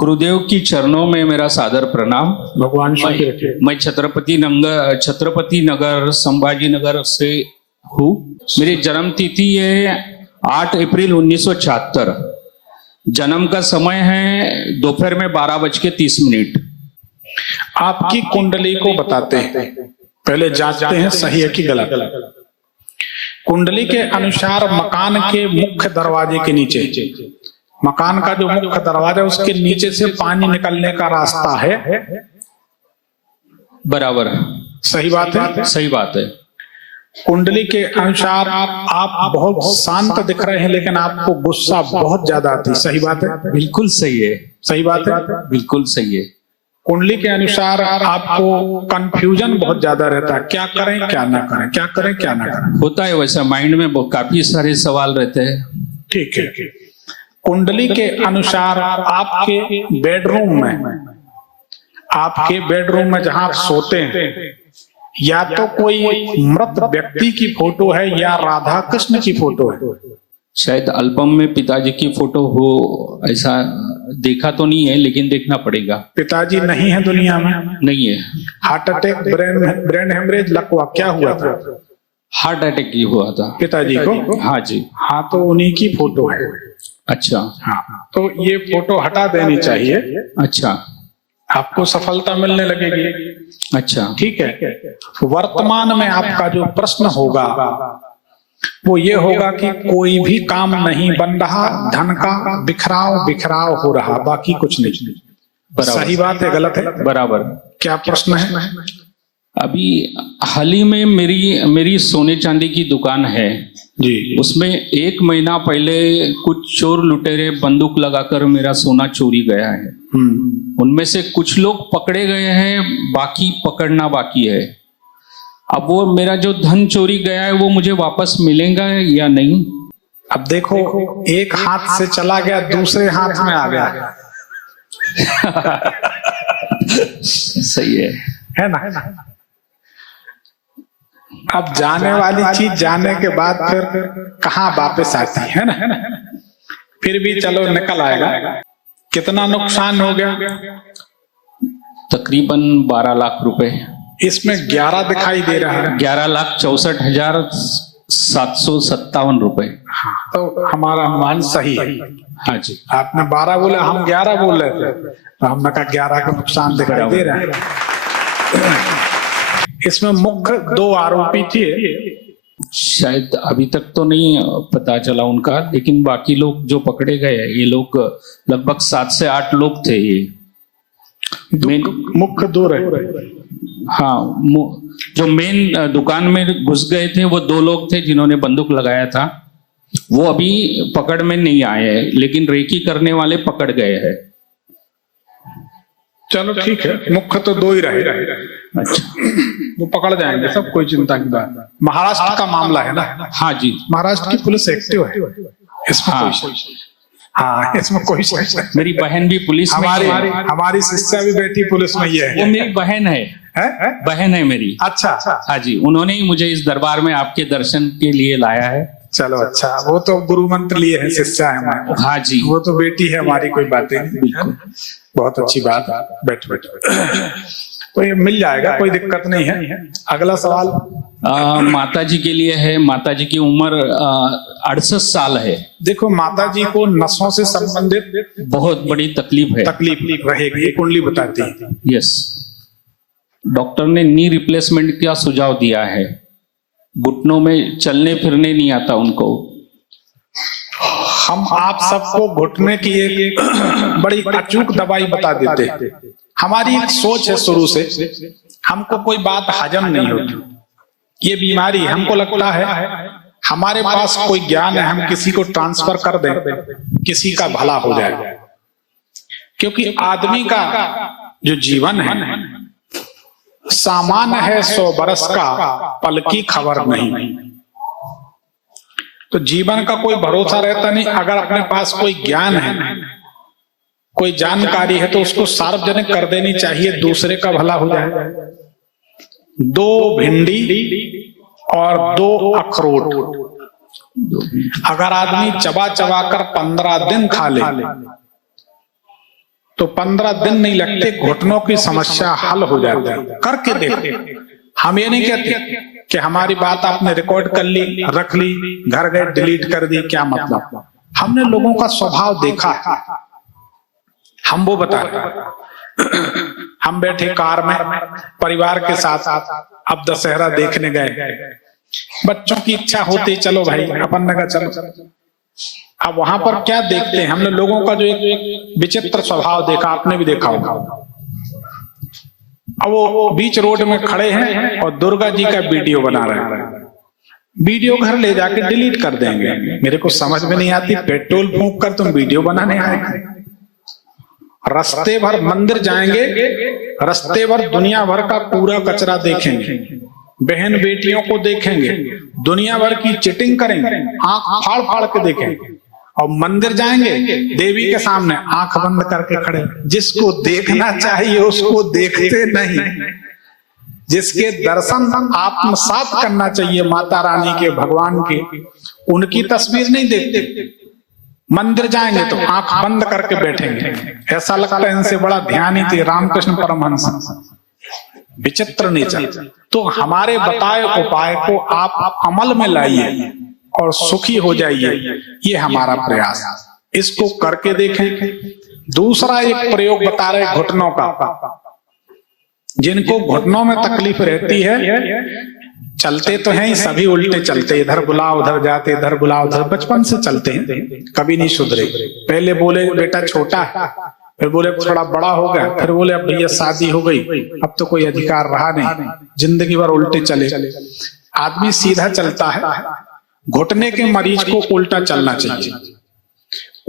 गुरुदेव की चरणों में मेरा सादर प्रणाम। भगवान शांति रखे। मैं छत्रपति नगर संभाजी नगर से हूँ। मेरी जन्म तिथि है 8 अप्रैल 1976। जन्म का समय है दोपहर में 12:30। आपकी कुंडली को बताते हैं, पहले जांचते हैं सही है कि गलत। कुंडली के अनुसार मकान के मुख्य दरवाजे के नीचे, मकान का जो मुख्य दरवाजा उसके नीचे से पानी निकलने का रास्ता है। बराबर, सही बात है। सही बात है। कुंडली के अनुसार आप बहुत शांत दिख रहे हैं, लेकिन आपको गुस्सा बहुत ज्यादा आती है। सही बात है। बिल्कुल सही है। सही बात है। बिल्कुल सही है। कुंडली के अनुसार आपको कंफ्यूजन बहुत ज्यादा रहता है, क्या करें क्या ना करें, क्या करें क्या ना करें। होता है वैसा, माइंड में काफी सारे सवाल रहते हैं। ठीक है। कुंडली के अनुसार आपके बेडरूम में जहां आप सोते हैं, या तो कोई मृत व्यक्ति की फोटो है या राधा कृष्ण की फोटो है। शायद एल्बम में पिताजी की फोटो हो, ऐसा देखा तो नहीं है, लेकिन देखना पड़ेगा। पिताजी नहीं है दुनिया में? नहीं है। हार्ट अटैक, ब्रेन हेमरेज, लकवा, क्या हुआ था? हार्ट अटैक ही हुआ था पिताजी को। हाँ जी। हाँ, तो उन्हीं की फोटो है। अच्छा। हाँ, तो ये फोटो हटा देनी चाहिए। अच्छा, आपको सफलता मिलने लगेगी। अच्छा, ठीक है। वर्तमान में आपका जो प्रश्न होगा वो ये होगा कि कोई भी काम नहीं बन रहा, धन का बिखराव हो रहा, बाकी कुछ नहीं। सही बात है गलत है? बराबर। क्या प्रश्न है? अभी हाल ही में मेरी सोने चांदी की दुकान है जी। उसमें 1 महीना पहले कुछ चोर लुटेरे बंदूक लगाकर मेरा सोना चोरी गया है। उनमें से कुछ लोग पकड़े गए हैं, बाकी पकड़ना बाकी है। अब वो मेरा जो धन चोरी गया है वो मुझे वापस मिलेगा या नहीं? अब देखो, एक हाथ से चला गया, दूसरे हाथ में आ गया। सही है ना? अब जाने वाली चीज जाने के बाद फिर कहाँ वापस आती है ना? फिर भी चलो निकल आएगा। कितना नुकसान हो गया? तकरीबन 12 लाख रुपए। इसमें 11 दिखाई दे रहा है। 11,64,757 रुपए। हाँ, तो हमारा अनुमान सही है। हाँ जी। आपने 12 बोला, हम 11 बोल रहे थे, तो हमने कहा 11 का नुकसान दिखाई दे रहा है। इसमें मुख्य 2 आरोपी थे। शायद अभी तक तो नहीं पता चला उनका, लेकिन बाकी लोग जो पकड़े गए, ये लोग लगभग 7 से 8 लोग थे। ये मुख्य 2 रहे। हाँ, जो मेन दुकान में घुस गए थे वो 2 लोग थे जिन्होंने बंदूक लगाया था। वो अभी पकड़ में नहीं आए हैं, लेकिन रेकी करने वाले पकड़ गए हैं। चलो ठीक है, मुख्य तो 2 ही रहे। अच्छा, वो पकड़ जाएंगे सब, कोई चिंता की बात। महाराष्ट्र का मामला है ना? हाँ जी। महाराष्ट्र की पुलिस एक्टिव है इसमें। हाँ, हाँ, इसमें कोई मेरी बहन भी पुलिस में है। हमारी शिष्या भी बेटी पुलिस में ही है। वो मेरी बहन है। बहन है मेरी। अच्छा। हाँ जी, उन्होंने ही मुझे इस दरबार में आपके दर्शन के लिए लाया है। चलो अच्छा, वो तो गुरु मंत्र लिए है, शिष्या है हमारी। हाँ जी, वो तो बेटी है हमारी, कोई बात नहीं। बहुत अच्छी बात। बैठ तो ये मिल जाएगा, कोई दिक्कत नहीं है। अगला सवाल माता जी के लिए है। माता जी की उम्र 68 साल है। देखो, माता जी को नसों से संबंधित बहुत बड़ी तकलीफ रहेगी, ये कुंडली बताती है। यस, डॉक्टर ने नी रिप्लेसमेंट का सुझाव दिया है। घुटनों में चलने फिरने नहीं आता उनको। हम आप सबको घुटने की एक बड़ी अचूक दवाई बता देते हैं। हमारी एक सोच है शुरू से, हमको कोई बात हजम नहीं होती। ये बीमारी, हमको लगता है हमारे पास कोई ज्ञान है, हम किसी को ट्रांसफर कर दें, किसी का भला हो जाए। क्योंकि आदमी का जो जीवन है सामान्य है 100 बरस का, पल की खबर नहीं। तो जीवन का कोई भरोसा रहता नहीं। अगर अपने पास कोई ज्ञान है, कोई जानकारी है, तो उसको सार्वजनिक कर देनी चाहिए, दूसरे का भला हो जाए। 2 भिंडी और 2 अखरोट अगर आदमी चबा चबा कर 15 दिन खा ले तो 15 दिन नहीं लगते, घुटनों की समस्या हल हो जाती है। करके देखो। हम ये नहीं कहते कि हमारी बात आपने रिकॉर्ड कर ली, रख ली, घर गए डिलीट कर दी, क्या मतलब। हमने लोगों का स्वभाव देखा है, हम वो बता रहे। हम बैठे कार में परिवार के साथ, अब दशहरा देखने गए, बच्चों की इच्छा होती चलो भाई अपन ने कहा चलो। अब वहां पर क्या देखते हैं, हमने लोगों का जो एक विचित्र स्वभाव देखा, आपने भी देखा होगा। अब वो बीच रोड में खड़े हैं और दुर्गा जी का वीडियो बना रहे हैं। वीडियो घर ले जाके डिलीट कर देंगे। मेरे को समझ में नहीं आती, पेट्रोल फूंक कर तुम वीडियो बनाने आए। रास्ते भर मंदिर जाएंगे, रास्ते भर दुनिया भर का पूरा कचरा देखेंगे, बहन बेटियों को देखेंगे, दुनिया भर की चिटिंग करेंगे, आंख फाड़ फाड़ के देखेंगे। और मंदिर जाएंगे, देवी के सामने आंख बंद करके खड़े। जिसको देखना चाहिए उसको देखते नहीं, जिसके दर्शन आत्मसात करना चाहिए माता रानी के, भगवान के, उनकी तस्वीर नहीं देखते। मंदिर जाएंगे तो आंख बंद करके बैठेंगे। ऐसा लगता है इनसे बड़ा ध्यान ही थे रामकृष्ण परमहंस। विचित्र नेचर। तो हमारे बताए उपाय को आप अमल में लाइए और सुखी हो जाइए, ये हमारा प्रयास। इसको करके देखें। दूसरा एक प्रयोग बता रहे घुटनों का। जिनको घुटनों में तकलीफ रहती है, चलते तो हैं ही सभी उल्टे चलते, इधर बुलाओ उधर जाते, इधर बुलाओ उधर, बचपन से चलते हैं, कभी नहीं सुधरे। पहले बोले बेटा छोटा है, फिर बोले थोड़ा बड़ा हो गया, फिर बोले अब भैया शादी हो गई, अब तो कोई अधिकार रहा नहीं, जिंदगी भर उल्टे चले। आदमी सीधा चलता है, घुटने के मरीज को उल्टा चलना चाहिए।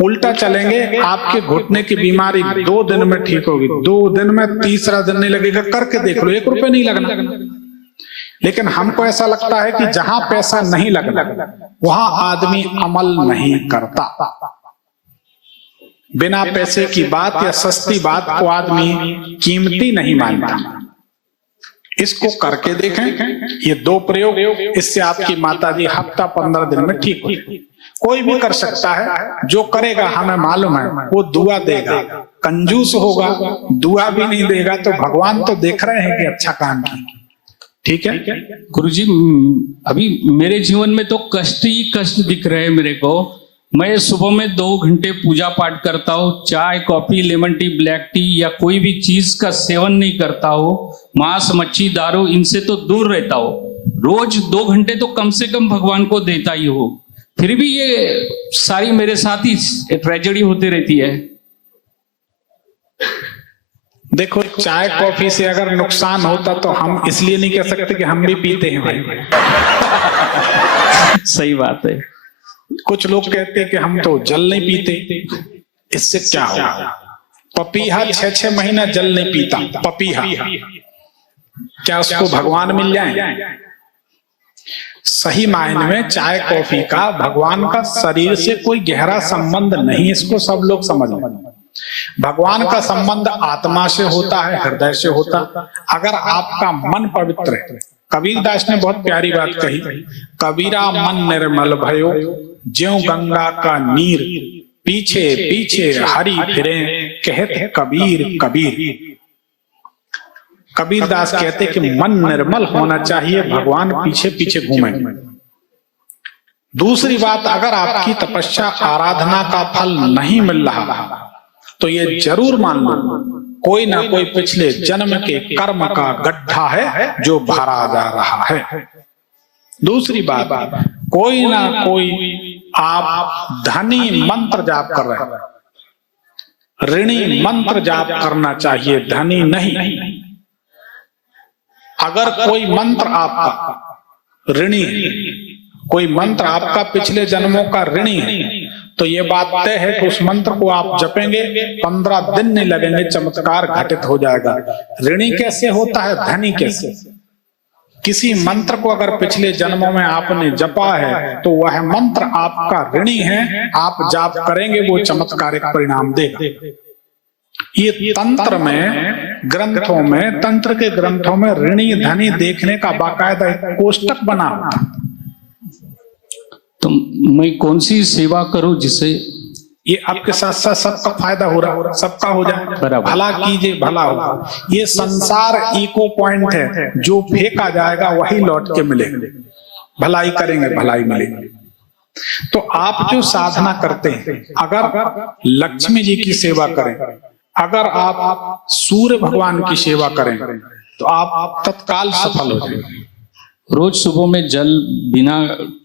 उल्टा चलेंगे, आपके घुटने की बीमारी 2 दिन में ठीक होगी। 2 दिन में, तीसरा दिन नहीं लगेगा। करके देख लो, 1 रुपए नहीं लगना। लेकिन हमको ऐसा लगता है कि जहां पैसा नहीं लगना वहां आदमी अमल नहीं करता। बिना पैसे की बात या सस्ती बात को आदमी कीमती नहीं मानता। इसको करके देखें, ये 2 प्रयोग, इससे आपकी माताजी हफ्ता 15 दिन में ठीक हो। कोई भी कर सकता है, जो करेगा हमें मालूम है वो दुआ देगा। कंजूस होगा, दुआ भी नहीं देगा, तो भगवान तो देख रहे हैं कि अच्छा काम किया। ठीक है गुरुजी, अभी मेरे जीवन में तो कष्ट ही कष्ट दिख रहे हैं मेरे को। मैं सुबह में 2 घंटे पूजा पाठ करता हूँ, चाय coffee lemon tea black T या कोई भी चीज का सेवन नहीं करता हूँ, मांस मच्छी दारू इनसे तो दूर रहता हूँ। रोज 2 घंटे तो कम से कम भगवान को देता ही हो, फिर भी ये सारी मेरे साथ ही ट्रेजेडी होती रहती है। देखो, चाय कॉफी से अगर नुकसान होता तो हम इसलिए नहीं कह सकते कि हम भी पीते हैं भाई। सही बात है। कुछ लोग कहते हैं कि हम तो जल नहीं पीते, इससे क्या होगा? पपीहा 6-6 महीना जल नहीं पीता, पपीहा, क्या उसको भगवान मिल जाए? सही मायने में चाय कॉफी का भगवान का शरीर से कोई गहरा संबंध नहीं, इसको सब लोग समझ लें। भगवान का संबंध आत्मा से होता है, हृदय से होता। अगर आपका मन पवित्र है, कबीरदास ने बहुत प्यारी बात कही, कबीरा मन निर्मल भयो ज्यों गंगा का नीर, पीछे पीछे हरि फिरे कहत कबीर कबीर। कबीरदास कहते कि मन निर्मल होना चाहिए, भगवान पीछे पीछे घूमे। दूसरी बात, अगर आपकी तपस्या आराधना का फल नहीं मिल रहा तो ये जरूर मान लो कोई ना कोई पिछले जन्म के कर्म का गड्ढा है जो भरा जा रहा है। दूसरी बात, कोई ना कोई आप धनी मंत्र जाप कर रहे हैं, ऋणी मंत्र जाप करना चाहिए, धनी नहीं। अगर कोई मंत्र आपका ऋणी है, कोई मंत्र आपका पिछले जन्मों का ऋणी है, तो ये बात तय है कि उस मंत्र को आप जपेंगे 15 दिन नहीं लगेंगे, चमत्कार घटित हो जाएगा। ऋणी कैसे होता है, धनी कैसे? किसी मंत्र को अगर पिछले जन्मों में आपने जपा है तो वह मंत्र आपका ऋणी है, आप जाप करेंगे वो चमत्कारिक परिणाम देगा। ये तंत्र में, ग्रंथों में, तंत्र के ग्रंथों में ऋणी धनी देखने का बाकायदा एक कोष्टक बना होता। तो मैं कौन सी सेवा करूं जिससे ये आपके साथ साथ सबका फायदा हो रहा है, सबका हो जाए, बराबर। भला कीजिए भला होगा। ये संसार इको पॉइंट है, जो फेंका जाएगा वही लौट के मिलेगा। भलाई करेंगे भलाई मिलेगी। तो आप जो साधना करते हैं, अगर लक्ष्मी जी की सेवा करें, अगर आप सूर्य भगवान की सेवा करें, तो आप तत्काल सफल हो जाएंगे। रोज सुबह में जल बिना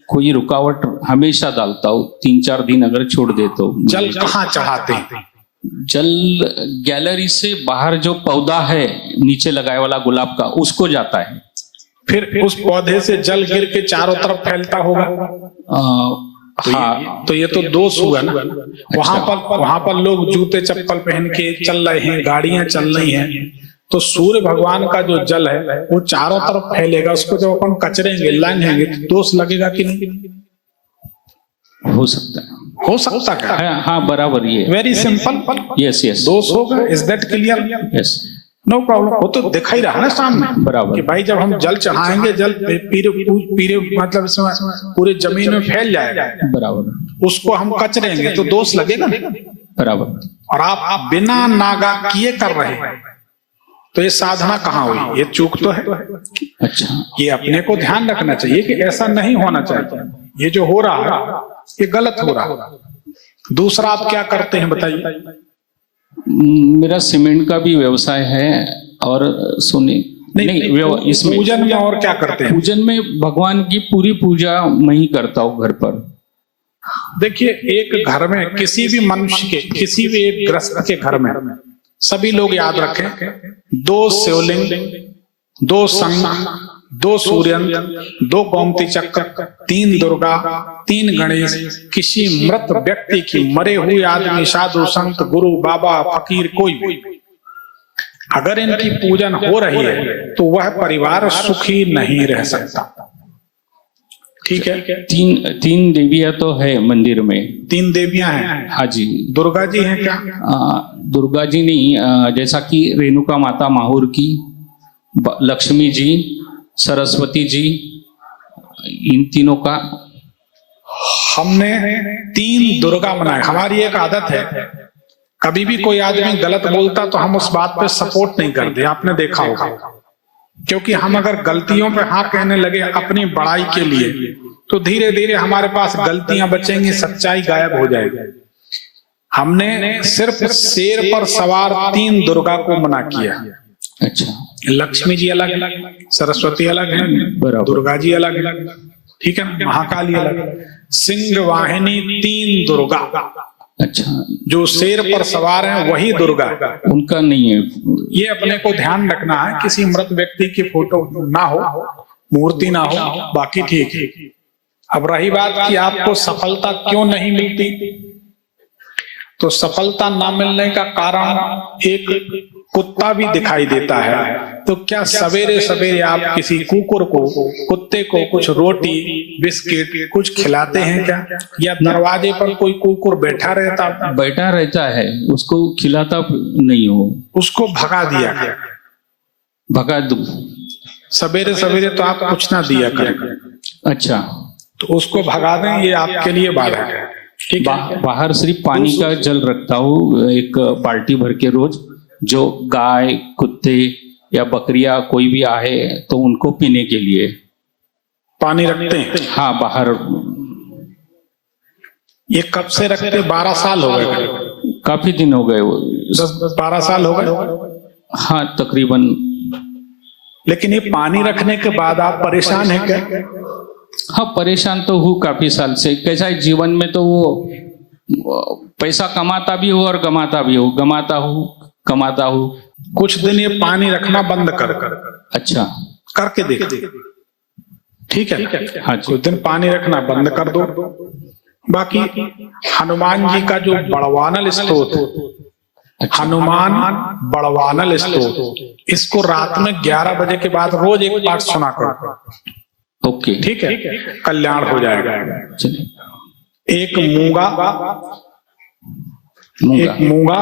कोई रुकावट हमेशा डालता हूँ। 3-4 दिन अगर छोड़ देता हूँ। जल कहाँ चढ़ाते हैं? जल गैलरी से बाहर जो पौधा है नीचे लगाए वाला गुलाब का, उसको जाता है। फिर उस पौधे से जल गिर के चारों तरफ फैलता होगा। हाँ, तो ये तो दोष हुआ ना। वहां पर लोग जूते चप्पल पहन के चल रहे हैं, गाड़ियां चल रही हैं, तो सूर्य भगवान का जो जल है वो चारों तरफ फैलेगा। उसको जब अपन कचरेंगे लाएंगे तो दोष लगेगा कि नहीं? हो सकता है, हो सकता है। हाँ बराबर, ये वेरी सिंपल। यस यस, दोष होगा। Is that clear? Yes, no problem. वो तो दिखा ही रहा ना सामने, बराबर। कि भाई जब हम जल चढ़ाएंगे, जल पीरे मतलब इसमें पूरे जमीन में फैल जाएगा, बराबर। उसको हम कचरेंगे तो दोष लगेगा, बराबर। और आप बिना नागा किए कर रहे हैं, तो ये साधना कहाँ हुई? ये चूक तो है। अच्छा, ये अपने को ध्यान रखना चाहिए कि ऐसा नहीं होना चाहिए। ये जो हो रहा है ये गलत हो रहा है। दूसरा आप क्या करते हैं बताइए? मेरा सीमेंट का भी व्यवसाय है, और सोने नहीं इसमें पूजन में और क्या करते हैं? पूजन में भगवान की पूरी पूजा मैं ही करता हूँ घर पर। देखिए, एक घर में किसी भी मनुष्य के, किसी भी एक गृहस्थ के घर में सभी लोग याद रखें, 2 शिवलिंग, 2 संग, 2 सूर्य, 2 गोमती चक्र, 3 दुर्गा, 3 गणेश। किसी मृत व्यक्ति की, मरे हुए आदमी, साधु संत, गुरु, बाबा, फकीर, कोई भी अगर इनकी पूजन हो रही है तो वह परिवार सुखी नहीं रह सकता। ठीक है? 3 देवियां तो है मंदिर में। 3 देवियां हैं? हाँ जी। दुर्गा जी हैं क्या? दुर्गा जी नहीं, जैसा कि रेणुका माता माहुर की, लक्ष्मी जी, सरस्वती जी, इन तीनों का हमने 3 दुर्गा बनाए। हमारी एक आदत है, कभी भी कोई आदमी गलत बोलता तो हम उस बात पे सपोर्ट नहीं करते। आपने देखा होगा, क्योंकि हम अगर गलतियों पे हाँ कहने लगे अपनी बड़ाई के लिए, तो धीरे धीरे हमारे पास गलतियां बचेंगी, सच्चाई गायब हो जाएगी। हमने सिर्फ शेर पर सवार 3 दुर्गा को मना किया। अच्छा, लक्ष्मी जी अलग है, सरस्वती अलग है, दुर्गा जी अलग है, ठीक है, महाकाली अलग। सिंह वाहिनी 3 दुर्गा। अच्छा, जो शेर पर सवार हैं वही दुर्गा, उनका नहीं है। ये अपने को ध्यान रखना है, किसी मृत व्यक्ति की फोटो ना हो, मूर्ति ना हो, बाकी ठीक है। अब रही बात कि आपको सफलता क्यों नहीं मिलती, तो सफलता ना मिलने का कारण एक कुत्ता भी दिखाई देता है। तो क्या सवेरे सवेरे आप किसी कुकुर को, कुत्ते को कुछ रोटी, बिस्किट कुछ खिलाते हैं क्या? या दरवाजे पर कोई कुकुर बैठा रहता है, उसको खिलाता नहीं हो, उसको भगा दिया क्या? भगा दो। सवेरे सवेरे तो आप कुछ ना दिया करें। अच्छा, तो उसको भगा दें, ये आपके लिए बाधक है। ठीक है? बाहर सिर्फ पानी का जल रखता हूँ, एक बाल्टी भर के रोज, जो गाय, कुत्ते या बकरियां कोई भी आए तो उनको पीने के लिए पानी रखते हैं। हाँ, बाहर। ये कब से रखते? 12 साल हो गए? काफी दिन हो गए, वो 10-12 साल हो गए। हाँ तकरीबन। लेकिन ये पानी रखने के बाद आप परेशान हैं क्या? हाँ, परेशान तो हूँ काफी साल से। कैसा है जीवन में, तो वो पैसा कमाता भी हो और गमाता भी हो, कमाता हूँ। कुछ दिन ये पानी रखना बंद कर। अच्छा, करके देख। ठीक है? हाँ, कुछ दिन पानी रखना बंद कर दो। बाकी हनुमान जी का जो बड़वानल स्तोत्र, अच्छा, हनुमान बड़वानल स्तोत्र, इसको रात में 11 बजे के बाद रोज एक पाठ सुना करो। ओके, ठीक है? कल्याण हो जाएगा। एक मूंगा,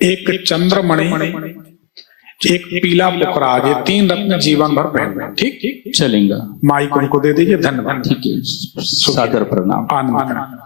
एक चंद्रमणि, एक पीला पुखराज, ये 3 रत्न जीवन भर पहनना। ठीक? चलेगा। माइक उनको दे दीजिए। धन्यवाद। ठीक है, सादर प्रणाम। आनंद।